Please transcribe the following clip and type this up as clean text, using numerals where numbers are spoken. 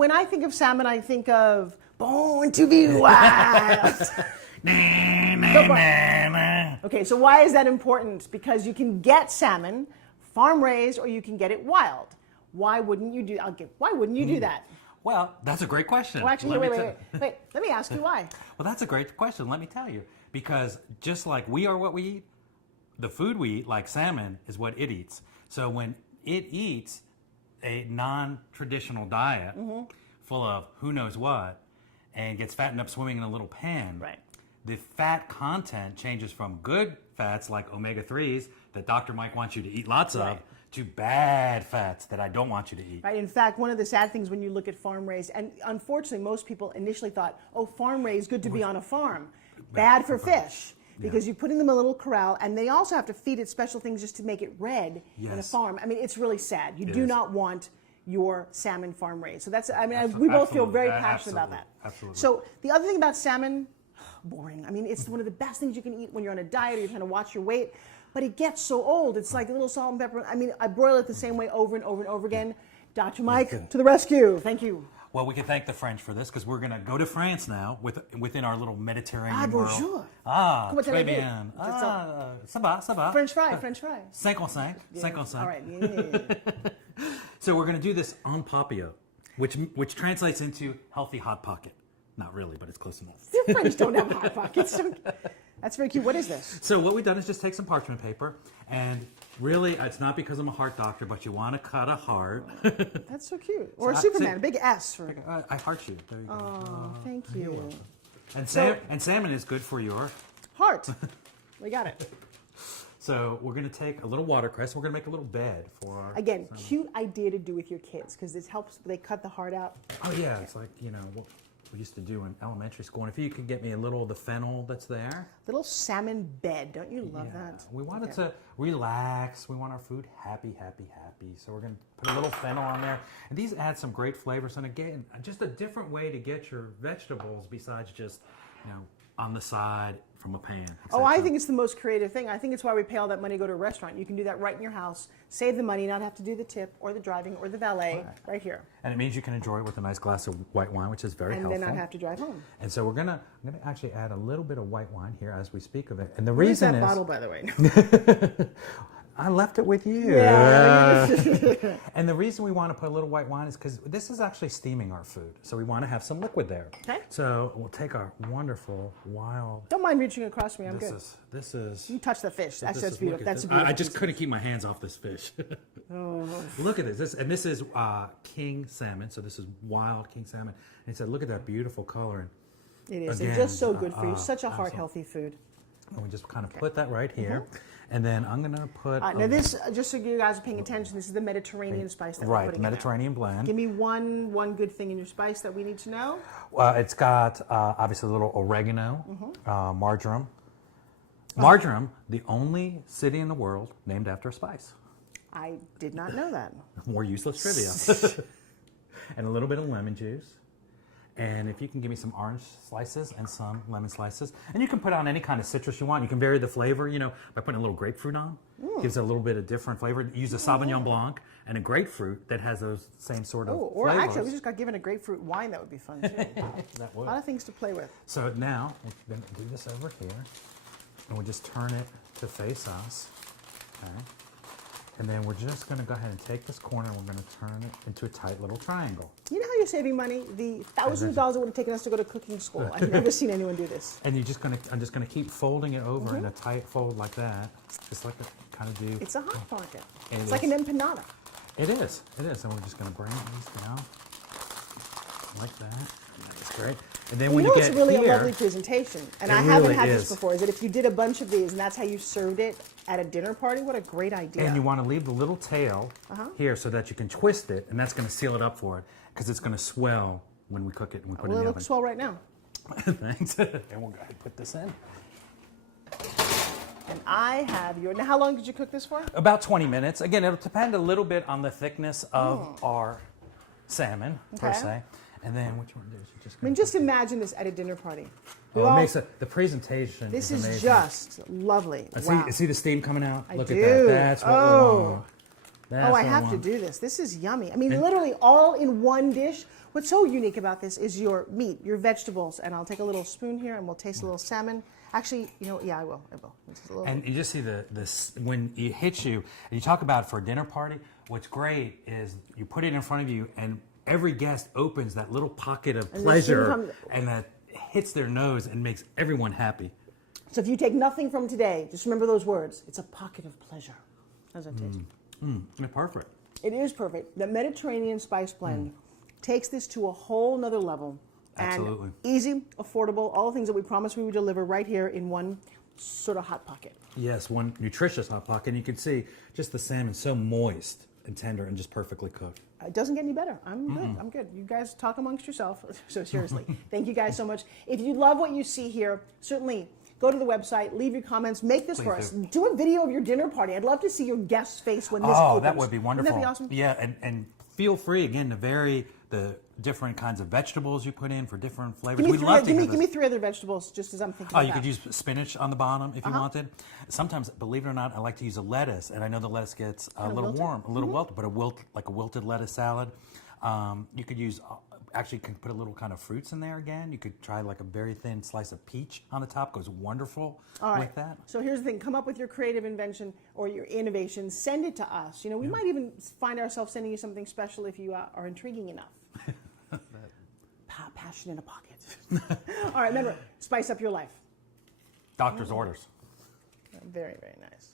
when I think of salmon, I think of born to be wild. Okay, so why is that important? Because you can get salmon farm raised, or you can get it wild. Why wouldn't you do? Why wouldn't you do that? Well, that's a great question. Well, actually, wait. Let me ask you why. Well, that's a great question. Let me tell you. Because just like we are what we eat, the food we eat, like salmon, is what it eats. So when it eats a non-traditional diet full of who knows what and gets fattened up swimming in a little pan, right, the fat content changes from good fats like omega-3s that Dr. Mike wants you to eat lots of, to bad fats that I don't want you to eat. Right. In fact, one of the sad things when you look at farm raised, and unfortunately most people initially thought, oh, farm raised, good to be on a farm. Bad for fish. Because you're putting them in a little corral, and they also have to feed it special things just to make it red in a farm. I mean, it's really sad. You do not want your salmon farm raised. So that's, I mean, we both feel very passionate about that. Absolutely. So the other thing about salmon, boring. I mean, it's one of the best things you can eat when you're on a diet or you're trying to watch your weight. But it gets so old. It's like a little salt and pepper. I mean, I broil it the same way over and over and over again. Dr. Mike, to the rescue. Thank you. Well, we can thank the French for this because we're going to go to France now within our little Mediterranean world. Bonjour. Très bien. Ça va, ça va. French fry. 55. 55. All right. Yeah. So we're going to do this en papillote, which translates into healthy hot pocket. Not really, but it's close enough. The French don't have hot pockets. That's very cute. What is this? So what we've done is just take some parchment paper, and really, it's not because I'm a heart doctor, but you want to cut a heart. That's so cute. Or a Superman, a big S. For... I heart you. There you go. Oh, thank you. And salmon is good for your heart. We got it. So we're going to take a little watercress. We're going to make a little bed for our Again, salmon. Cute idea to do with your kids because this helps. They cut the heart out. Oh yeah, it's like what we used to do in elementary school. And if you could get me a little of the fennel that's there. Little salmon bed. Don't you love that? We wanted to relax. We want our food happy. So we're going to put a little fennel on there. And these add some great flavors. And again, just a different way to get your vegetables besides just, on the side from a pan. Oh, I think it's the most creative thing. I think it's why we pay all that money to go to a restaurant. You can do that right in your house, save the money, not have to do the tip or the driving or the valet right here. And it means you can enjoy it with a nice glass of white wine, which is very helpful. And then not have to drive home. And so I'm going to actually add a little bit of white wine here as we speak of it. And the Where's reason that is bottle, by the way? I left it with you. Yeah. And the reason we want to put a little white wine is because this is actually steaming our food. So we want to have some liquid there. Okay. So we'll take our wonderful wild. Don't mind reaching across me. I'm good. This is. You touch the fish. That's beautiful. That's a beautiful. I just couldn't keep my hands off this fish. Oh. Look at this. This is king salmon. So this is wild king salmon. And it said, look at that beautiful color. It is. It's just so good for you. Such a heart-healthy food. And we just kind of put that right here. And then I'm going to put... now this, just so you guys are paying attention, this is the Mediterranean spice that we're putting in. Right, Mediterranean blend. Give me one good thing in your spice that we need to know. Well, it's got obviously a little oregano, marjoram. Marjoram, the only city in the world named after a spice. I did not know that. More useless trivia. And a little bit of lemon juice. And if you can give me some orange slices and some lemon slices. And you can put on any kind of citrus you want. You can vary the flavor, by putting a little grapefruit on. Gives it a little bit of different flavor. Use a Sauvignon Blanc and a grapefruit that has those same sort of or flavors. actually, we just got given a grapefruit wine. That would be fun, too. That would. A lot of things to play with. So now, we're going to do this over here. And we'll just turn it to face us. Okay. And then we're just going to go ahead and take this corner and we're going to turn it into a tight little triangle. You know how you're saving money? The thousands of dollars it would have taken us to go to cooking school. I've never seen anyone do this. And I'm just going to keep folding it over in a tight fold like that. Just like I kind of do. It's a hot pocket. It's like an empanada. It is. And we're just going to bring these down like that. That's great. And then when you get it's really here, a lovely presentation. And I haven't had this before. Is that if you did a bunch of these and that's how you served it at a dinner party, what a great idea. And you want to leave the little tail here so that you can twist it, and that's going to seal it up for it because it's going to swell when we cook it and we put it in the oven. It looks swell right now. Thanks. And we'll go ahead and put this in. And I have now how long did you cook this for? About 20 minutes. Again, it'll depend a little bit on the thickness of our salmon, per se. And then what you want to do is just imagine this at a dinner party. It makes the presentation. This is amazing. Just lovely. Wow. See the steam coming out? Look at that. That's what we want. I have to do this. This is yummy. I mean, literally all in one dish What's so unique about this is your meat, your vegetables, and I'll take a little spoon here and we'll taste a little salmon. Actually, you know, yeah, I will. Just a little And you just see this when it hits you, and you talk about for a dinner party, what's great is you put it in front of you and every guest opens that little pocket of pleasure and that hits their nose and makes everyone happy. So if you take nothing from today, just remember those words. It's a pocket of pleasure. How's that taste? It's perfect. It is perfect. The Mediterranean spice blend takes this to a whole nother level. Absolutely. And easy, affordable, all the things that we promised we would deliver right here in one sort of hot pocket. Yes, one nutritious hot pocket. And you can see just the salmon so moist and tender and just perfectly cooked. It doesn't get any better. I'm good. I'm good. You guys talk amongst yourself. So seriously, thank you guys so much. If you love what you see here, certainly go to the website, leave your comments, make this for us. Do a video of your dinner party. I'd love to see your guest's face when this opens. Oh, that would be wonderful. Wouldn't that be awesome? Yeah, and feel free, again, to vary the different kinds of vegetables you put in for different flavors. Give me 3 other vegetables, just as I'm thinking about you could use spinach on the bottom if you wanted. Sometimes, believe it or not, I like to use a lettuce, and I know the lettuce gets a little warm, a little wilted, but like a wilted lettuce salad. You could use, actually you can put a little kind of fruits in there again. You could try like a very thin slice of peach on the top, goes wonderful with that. So here's the thing, come up with your creative invention or your innovation, send it to us. You know, we might even find ourselves sending you something special if you are intriguing enough. Passion in a pocket. All right, remember, spice up your life. Doctor's orders. Very, very nice.